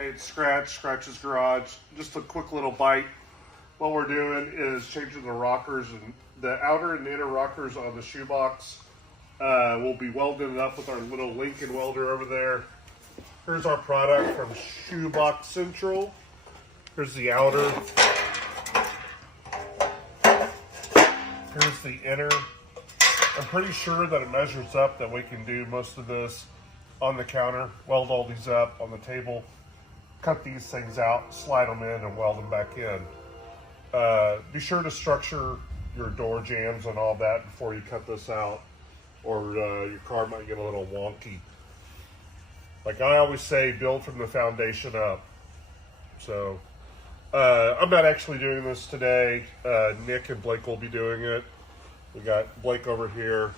paint scratches garage. Just a quick little bite. What we're doing is changing the rockers, and the outer and inner rockers on the ShoeBox. We'll be welding it up with our little Lincoln welder over there. Here's our product from ShoeBox Central. Here's the outer. Here's the inner. I'm pretty sure that it measures up that we can do most of this on the counter. Weld all these up on the table. Cut these things out, slide them in, and weld them back in. Be sure to structure your door jambs and all that before you cut this out, or your car might get a little wonky. Like I always say, build from the foundation up. So I'm not actually doing this today. Nick and Blake will be doing it. We got Blake over here,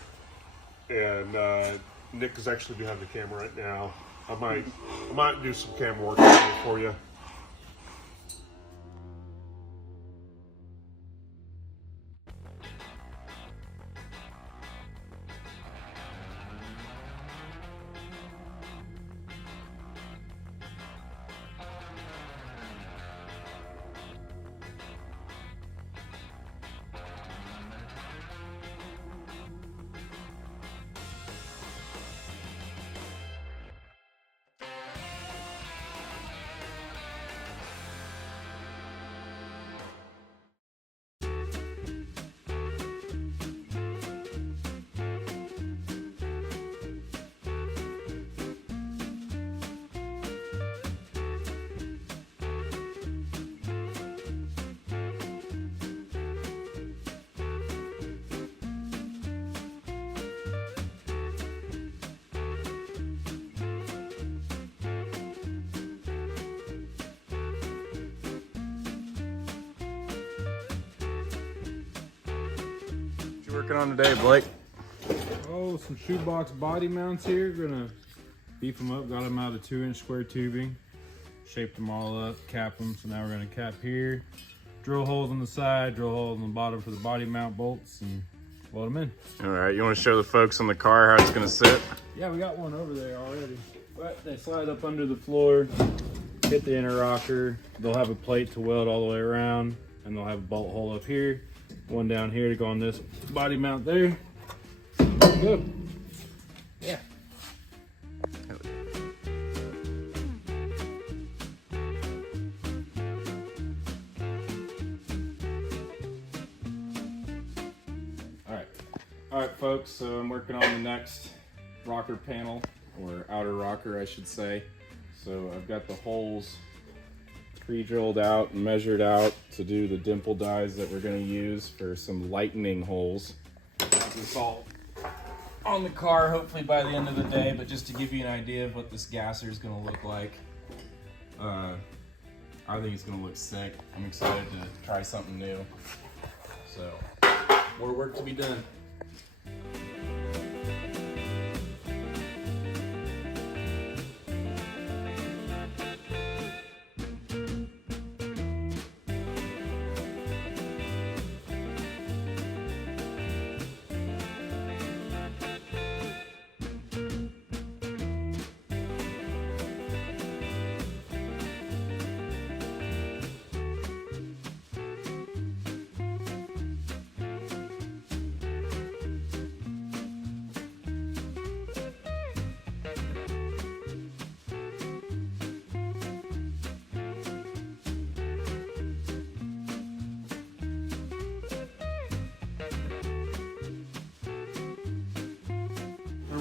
and Nick is actually behind the camera right now. I might do some camera work for you. Working on today, Blake? Oh, some ShoeBox body mounts here. Gonna beef them up. Got them out of 2-inch square tubing. Shaped them all up, cap them. So now we're gonna cap here. Drill holes on the side, drill holes on the bottom for the body mount bolts, and weld them in. All right, you want to show the folks on the car how it's gonna sit? Yeah, we got one over there already. But they slide up under the floor, hit the inner rocker. They'll have a plate to weld all the way around, and they'll have a bolt hole up here. One down here to go on this body mount there. Good. Yeah. All right, folks. So I'm working on the next rocker panel, or outer rocker, I should say. So I've got the holes pre-drilled out and measured out to do the dimple dies that we're going to use for some lightening holes. This is all on the car hopefully by the end of the day, but just to give you an idea of what this gasser is going to look like. I think it's going to look sick. I'm excited to try something new. So, more work to be done.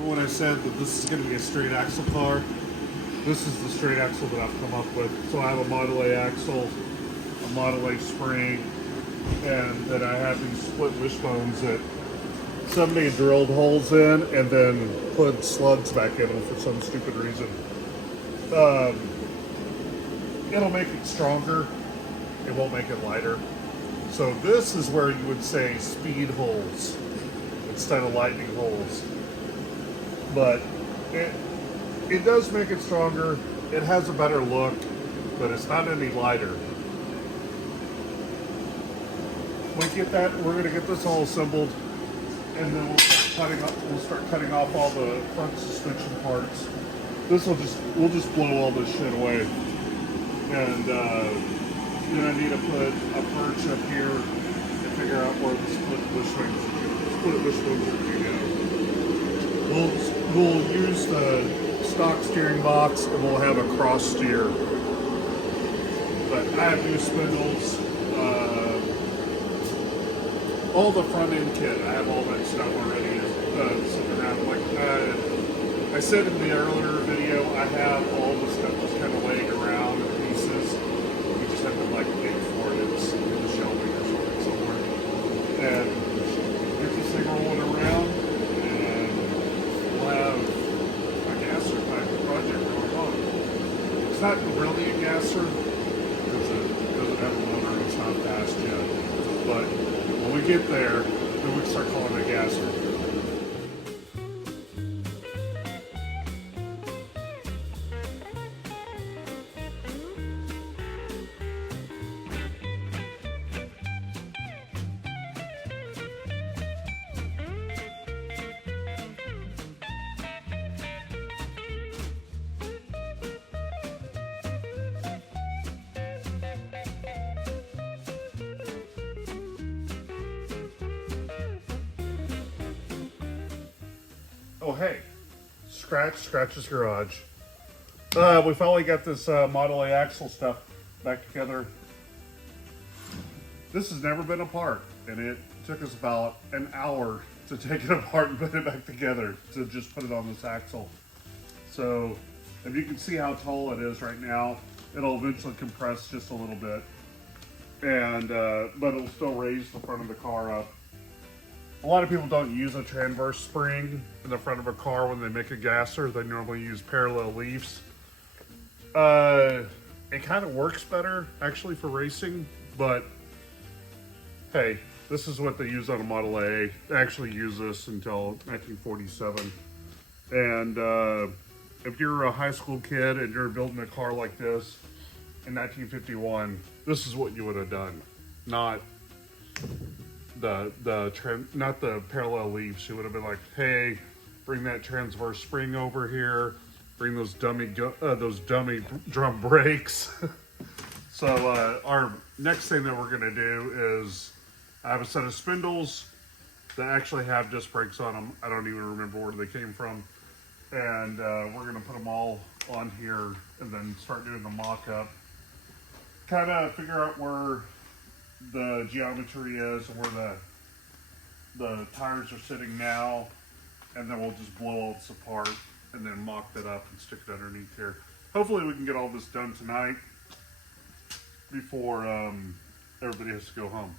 When I said that this is going to be a straight axle car, this is the straight axle that I've come up with. So I have a Model A axle, a Model A spring, and then I have these split wishbones that somebody drilled holes in and then put slugs back in them for some stupid reason. It'll make it stronger. It won't make it lighter. So this is where you would say speed holes instead of lightning holes. But it does make it stronger. It has a better look, but it's not any lighter. We get that, we're gonna get this all assembled, and then we'll start cutting off all the front suspension parts. We'll just blow all this shit away. And then I need to put a perch up here and figure out where the split bush wings are going to go. We'll use the stock steering box and we'll have a cross steer. But I have new spindles. All the front end kit, I have all that stuff already sitting around. Like I said in the earlier video, I have all the stuff that's kind of laying around in pieces. We just have to like dig for it. It's in the shelving or something somewhere. And get this thing rolling around, and we'll have a gasser type of project going on. It's not really a gasser because it doesn't have a motor and it's not fast yet. But when we get there, then we can start calling it a gasser. Oh hey, Scratch's Garage. We finally got this Model A axle stuff back together. This has never been apart, and it took us about an hour to take it apart and put it back together to just put it on this axle. So if you can see how tall it is right now, it'll eventually compress just a little bit, and but it'll still raise the front of the car up. A lot of people don't use a transverse spring in the front of a car when they make a gasser. They normally use parallel leafs. It kind of works better, actually, for racing, but hey, this is what they use on a Model A. They actually use this until 1947. And if you're a high school kid and you're building a car like this in 1951, this is what you would have done. Not the parallel leaves. She would have been like, hey, bring that transverse spring over here, bring those dummy drum brakes. So our next thing that we're gonna do is I have a set of spindles that actually have disc brakes on them. I don't even remember where they came from. And we're gonna put them all on here and then start doing the mock-up. Kind of figure out where the geometry is and where the tires are sitting now, and then we'll just blow all this apart and then mock that up and stick it underneath here. Hopefully we can get all this done tonight before everybody has to go home.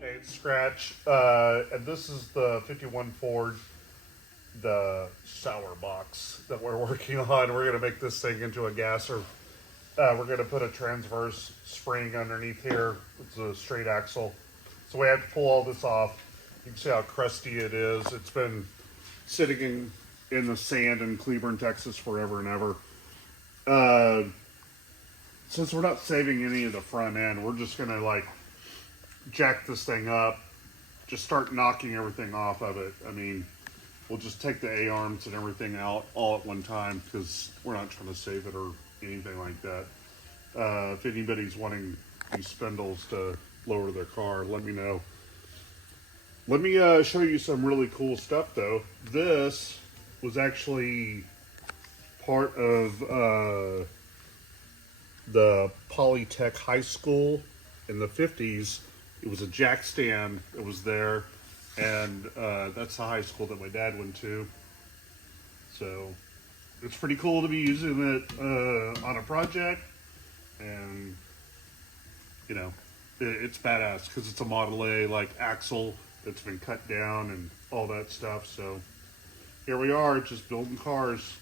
Okay, it's Scratch, and this is the 51 Ford, the shower box that we're working on. We're going to make this thing into a gasser. We're going to put a transverse spring underneath here. It's a straight axle. So we have to pull all this off. You can see how crusty it is. It's been sitting in the sand in Cleburne, Texas forever and ever. Since we're not saving any of the front end, we're just going to like jack this thing up, just start knocking everything off of it. I mean, we'll just take the A-arms and everything out all at one time because we're not trying to save it or anything like that. If anybody's wanting these spindles to lower their car, let me know. Let me show you some really cool stuff though. This was actually part of the Polytech High School in the 50s. It was a jack stand that was there, and that's the high school that my dad went to. So it's pretty cool to be using it on a project, and you know, it's badass because it's a Model A like axle that's been cut down and all that stuff. So here we are, just building cars,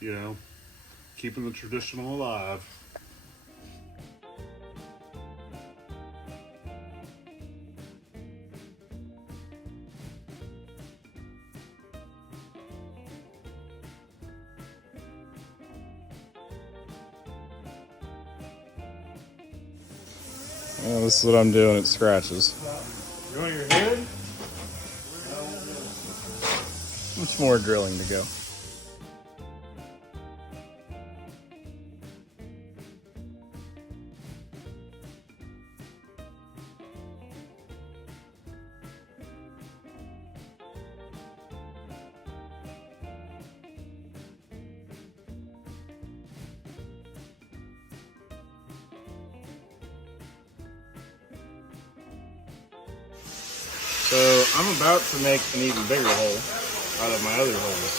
you know, keeping the traditional alive. Oh, this is what I'm doing. It scratches. You want your head? Much more drilling to go. So I'm about to make an even bigger hole out of my other holes.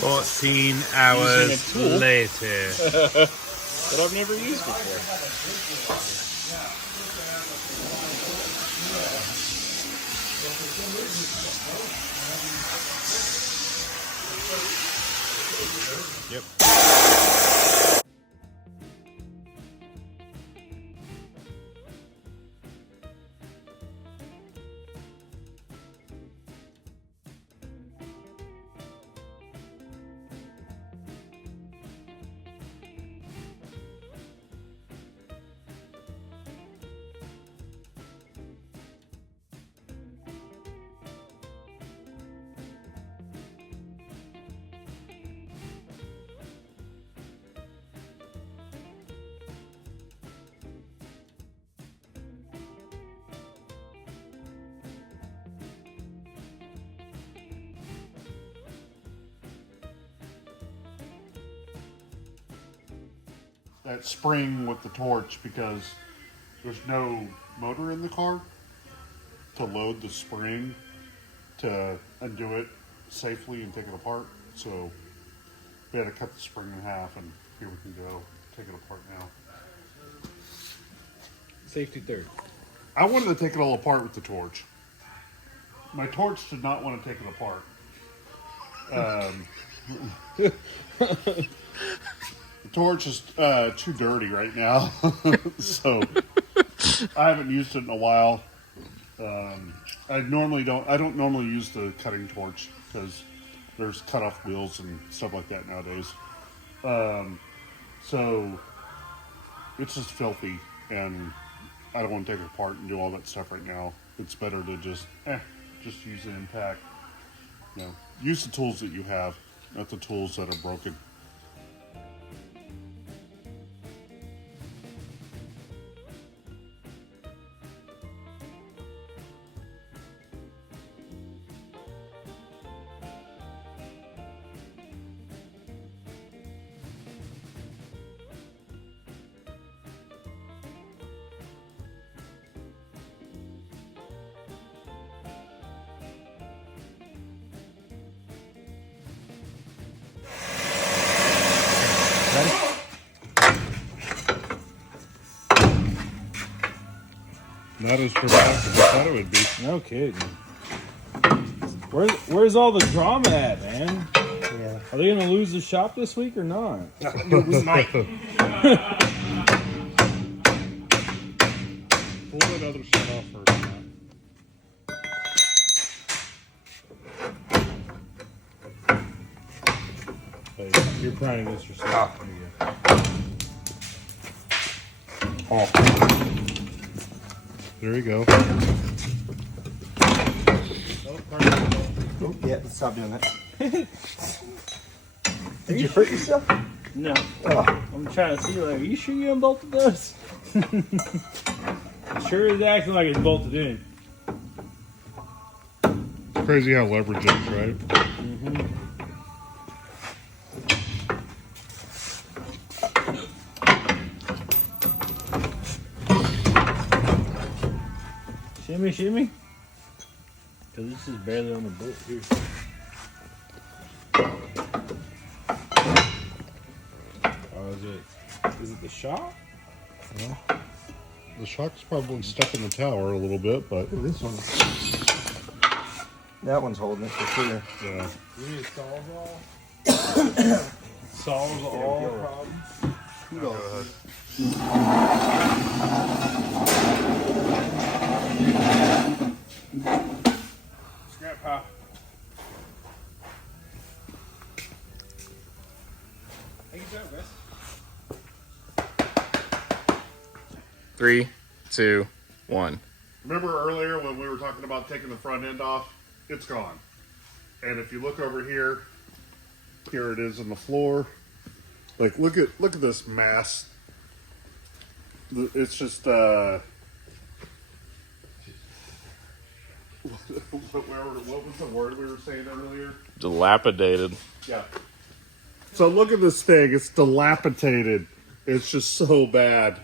14 hours Using a tool. later. That I've never used before. Yep. That spring with the torch because there's no motor in the car to load the spring to undo it safely and take it apart. So we had to cut the spring in half, and here we can go take it apart now. Safety third. I wanted to take it all apart with the torch. My torch did not want to take it apart. The torch is too dirty right now, so I haven't used it in a while. I don't normally use the cutting torch because there's cut off wheels and stuff like that nowadays. So it's just filthy, and I don't want to take it apart and do all that stuff right now. It's better to just use it intact. You know, use the tools that you have, not the tools that are broken. Not as productive as I thought it would be. No kidding. Where's all the drama at, man? Yeah. Are they gonna lose the shop this week or not? We might. Pull that other shit off first. Hey, you're prying against yourself. There you go. Oh. There you go. Oh, yeah, let's stop doing that. Did you hurt yourself? No. I'm trying to see, like, are you sure you unbolted those? Sure is acting like it's bolted in. Crazy how leverage is, right? Shimmy, shimmy. Because this is barely on the bolt here. Oh, is it the shock? The shock's probably stuck in the tower a little bit, but This one. That one's holding it for sure. Yeah. Really solves all. Solves all problems. Scrap pop. Hey, good job, guys. 3, 2, 1. Remember earlier when we were talking about taking the front end off? It's gone. And if you look over here, here it is in the floor. Like look at this mass. It's just what was the word we were saying earlier? Dilapidated. Yeah. So look at this thing. It's dilapidated. It's just so bad.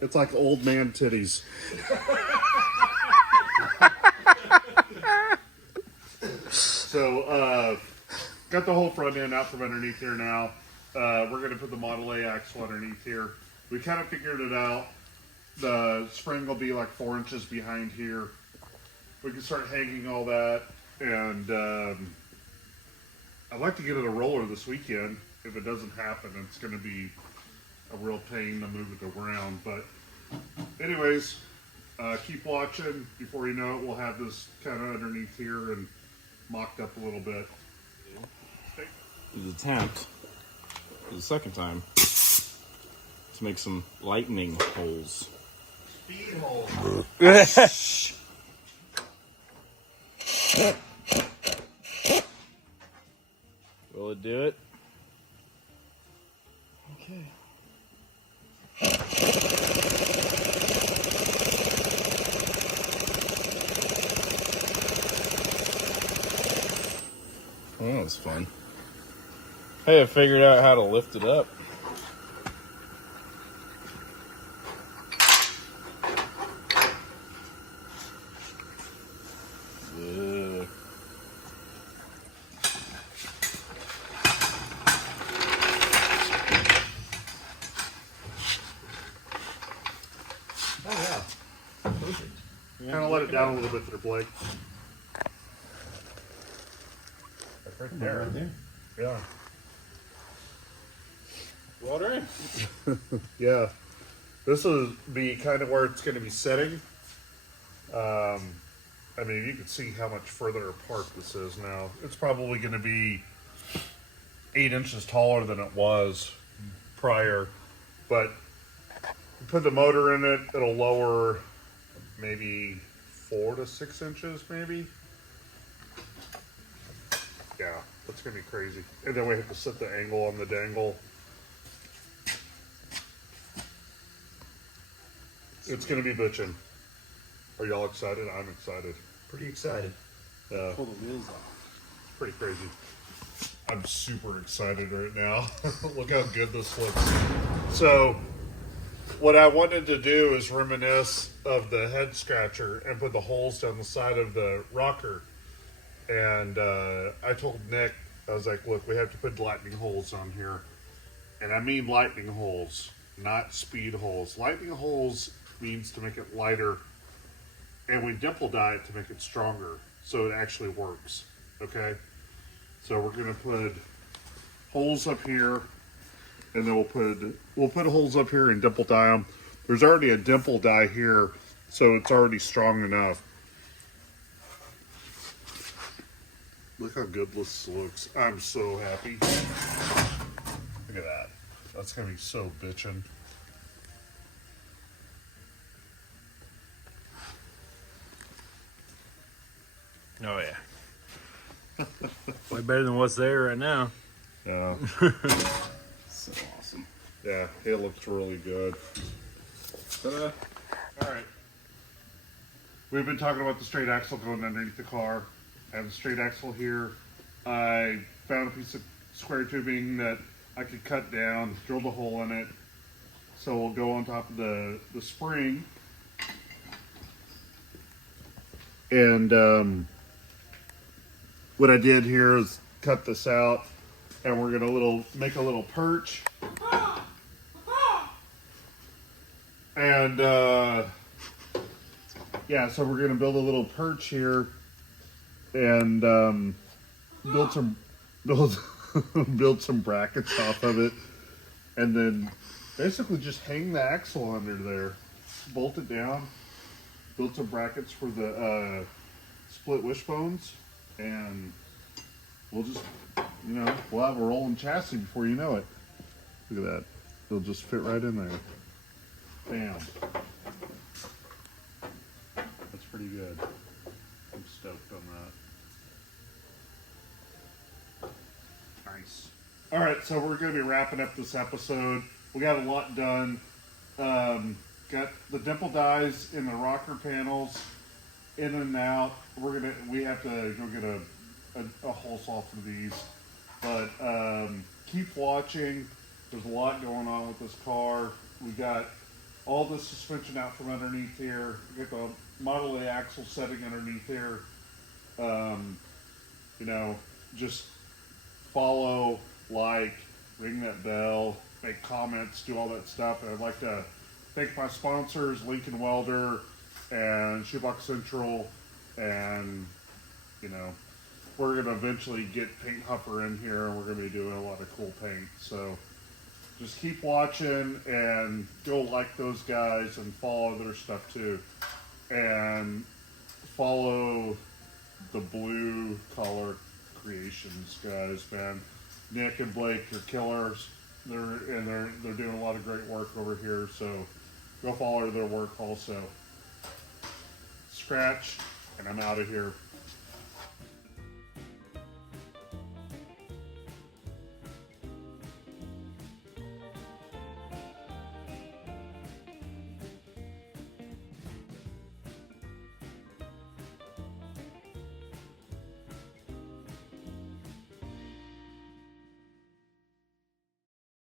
It's like old man titties. So, got the whole front end out from underneath here now. We're going to put the Model A axle underneath here. We kind of figured it out. The spring will be like 4 inches behind here. We can start hanging all that. And I'd like to get it a roller this weekend. If it doesn't happen, it's going to be a real pain to move it around. But anyways, keep watching. Before you know it, we'll have this kind of underneath here and mocked up a little bit. The attempt, for the second time, to make some lightning holes. Speed hole. Will it do it? Okay. Oh, that was fun. Hey, I figured out how to lift it up. Ugh. Oh yeah. Perfect. Kind of let it down a little bit there, Blake. Right there. Right there. Yeah. Water? Yeah. This will be kind of where it's going to be sitting. I mean, you can see how much further apart this is now. It's probably going to be 8 inches taller than it was prior. But you put the motor in it, it'll lower maybe 4 to 6 inches, maybe. Yeah, that's going to be crazy. And then we have to set the angle on the dangle. It's going to be bitchin'. Are y'all excited? I'm excited. Pretty excited. Yeah, Pull the wheels off. pretty crazy. I'm super excited right now. Look how good this looks. So, what I wanted to do is reminisce of the head scratcher and put the holes down the side of the rocker. And I told Nick, I was like, look, we have to put lightning holes on here. And I mean lightning holes, not speed holes. Lightning holes means to make it lighter. And we dimple dye it to make it stronger. So it actually works. Okay? So we're going to put holes up here. And then we'll put holes up here and dimple dye them. There's already a dimple dye here. So it's already strong enough. Look how good this looks. I'm so happy. Look at that. That's going to be so bitchin'. Oh yeah. Way better than what's there right now. Yeah. So awesome. Yeah, it looks really good. Ta-da. All right. We've been talking about the straight axle going underneath the car. I have the straight axle here. I found a piece of square tubing that I could cut down, drilled a hole in it. So we'll go on top of the spring. And what I did here is cut this out, and we're gonna make a little perch. And yeah, so we're gonna build a little perch here and build some build some brackets off of it, and then basically just hang the axle under there, bolt it down, build some brackets for the split wishbones, and we'll just, we'll have a rolling chassis before you know it. Look at that. It'll just fit right in there. Bam. That's pretty good. I'm stoked on that. Nice. All right, so we're going to be wrapping up this episode. We got a lot done. Got the dimple dies in the rocker panels, in and out. We have to go get a hole saw for these, but keep watching. There's a lot going on with this car. We got all the suspension out from underneath here. We got the Model A axle setting underneath here. Just follow, like, ring that bell, make comments, do all that stuff. And I'd like to thank my sponsors, Lincoln Welder and ShoeBox Central, and we're gonna eventually get Paint Huffer in here, and we're gonna be doing a lot of cool paint. So just keep watching and go like those guys and follow their stuff too, and follow the Blue Collar Creations guys, man. Nick and Blake are killers. They're doing a lot of great work over here, so go follow their work also. Scratch, and I'm out of here.